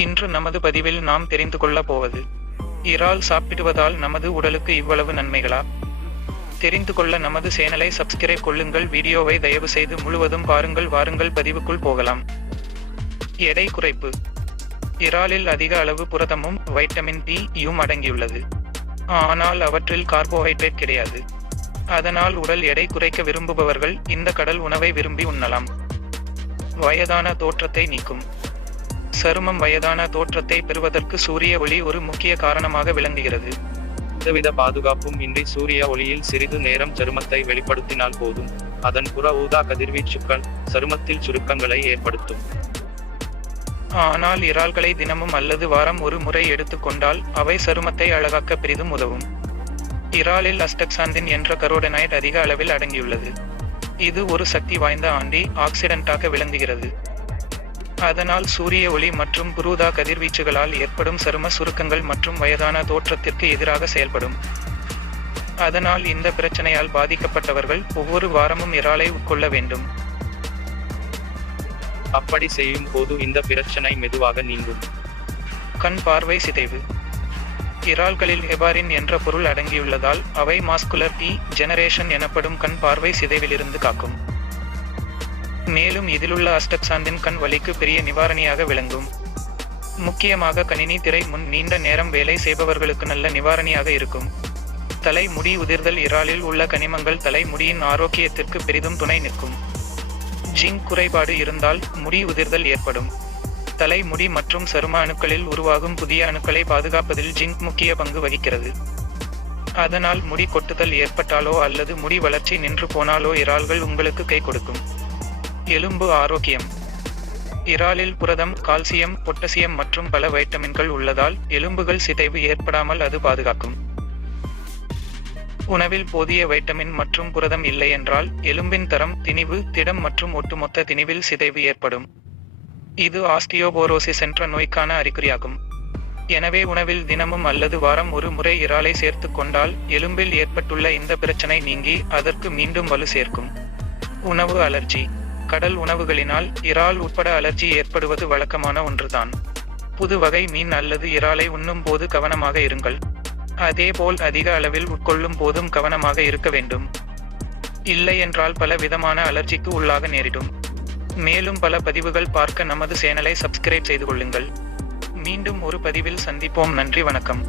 இன்று நமது பதிவில் நாம் தெரிந்து கொள்ளப் போவது, இறால் சாப்பிடுவதால் நமது உடலுக்கு இவ்வளவு நன்மைகளா? தெரிந்து கொள்ள நமது சேனலை சப்ஸ்கிரைப் கொள்ளுங்கள். வீடியோவை தயவு செய்து முழுவதும் பாருங்கள். வாருங்கள் பதிவுக்குள் போகலாம். எடை குறைப்பு. இறாலில் அதிக அளவு புரதமும் வைட்டமின் டி யும் அடங்கியுள்ளது. ஆனால் அவற்றில் கார்போஹைட்ரேட் கிடையாது. அதனால் உடல் எடை குறைக்க விரும்புபவர்கள் இந்த கடல் உணவை விரும்பி உண்ணலாம். வயதான தோற்றத்தை நீக்கும். சருமம் வயதான தோற்றத்தை பெறுவதற்கு சூரிய ஒளி ஒரு முக்கிய காரணமாக விளங்குகிறது. எந்தவித பாதுகாப்பும் இன்றி சூரிய ஒளியில் சிறிது நேரம் சருமத்தை வெளிப்படுத்தினால் போதும், அதன் புற ஊதா கதிர்வீச்சுக்கள் சருமத்தில் சுருக்கங்களை ஏற்படுத்தும். ஆனால் இறால்களை தினமும் அல்லது வாரம் ஒரு முறை எடுத்துக்கொண்டால் அவை சருமத்தை அழகாக்க பெரிதும் உதவும். இறாலில் அஸ்டக்சாந்தின் என்ற கரோடனைட் அதிக அளவில் அடங்கியுள்ளது. இது ஒரு சக்தி வாய்ந்த ஆன்டி ஆக்சிடென்ட்டாக விளங்குகிறது. அதனால் சூரிய ஒளி மற்றும் புரூதா கதிர்வீச்சுகளால் ஏற்படும் சரும சுருக்கங்கள் மற்றும் வயதான தோற்றத்திற்கு எதிராக செயல்படும். அதனால் இந்த பிரச்சனையால் பாதிக்கப்பட்டவர்கள் ஒவ்வொரு வாரமும் இறாலை உட்கொள்ள வேண்டும். அப்படி செய்யும் போது இந்த பிரச்சனை மெதுவாக நீங்கும். கண் பார்வை சிதைவு. இறால்களில் ஹெபாரின் என்ற பொருள் அடங்கியுள்ளதால் அவை மாஸ்குலர் டி ஜெனரேஷன் எனப்படும் கண் பார்வை சிதைவிலிருந்து காக்கும். மேலும் இதிலுள்ள அஸ்டக்சாந்தின் கண் வலிக்கு பெரிய நிவாரணியாக விளங்கும். முக்கியமாக கணினி திரை முன் நீண்ட நேரம் வேலை செய்பவர்களுக்கு நல்ல நிவாரணியாக இருக்கும். தலை முடி உதிர்தல். இறாலில் உள்ள கனிமங்கள் தலை முடியின் ஆரோக்கியத்திற்கு பெரிதும் துணை நிற்கும். ஜிங்க் குறைபாடு இருந்தால் முடி உதிர்தல் ஏற்படும். தலை முடி மற்றும் சரும அணுக்களில் உருவாகும் புதிய அணுக்களை பாதுகாப்பதில் ஜிங்க் முக்கிய பங்கு வகிக்கிறது. அதனால் முடி கொட்டுதல் ஏற்பட்டாலோ அல்லது முடி வளர்ச்சி நின்று போனாலோ இறால்கள் உங்களுக்கு கை கொடுக்கும். எலும்பு ஆரோக்கியம். இறாலில் புரதம், கால்சியம், பொட்டசியம் மற்றும் பல வைட்டமின்கள் உள்ளதால் எலும்புகள் சிதைவு ஏற்படாமல் அது பாதுகாக்கும். உணவில் போதிய வைட்டமின் மற்றும் புரதம் இல்லை என்றால் எலும்பின் தரம், திணிவு, திடம் மற்றும் ஒட்டுமொத்த திணிவில் சிதைவு ஏற்படும். இது ஆஸ்டியோபோரோசிஸ் என்ற நோய்க்கான அறிகுறியாகும். எனவே உணவில் தினமும் அல்லது வாரம் ஒரு முறை இறாலை சேர்த்து கொண்டால் எலும்பில் ஏற்பட்டுள்ள இந்த பிரச்சனை நீங்கி அதற்கு மீண்டும் வலு சேர்க்கும். உணவு அலர்ஜி. கடல் உணவுகளினால் இறால் உட்பட அலர்ஜி ஏற்படுவது வழக்கமான ஒன்றுதான். புது வகை மீன் அல்லது இறாலை உண்ணும் போது கவனமாக இருங்கள். அதேபோல் அதிக அளவில் உட்கொள்ளும் போதும் கவனமாக இருக்க வேண்டும். இல்லையென்றால் பல விதமான அலர்ஜிக்கு உள்ளாக நேரிடும். மேலும் பல பதிவுகள் பார்க்க நமது சேனலை சப்ஸ்கிரைப் செய்து கொள்ளுங்கள். மீண்டும் ஒரு பதிவில் சந்திப்போம். நன்றி, வணக்கம்.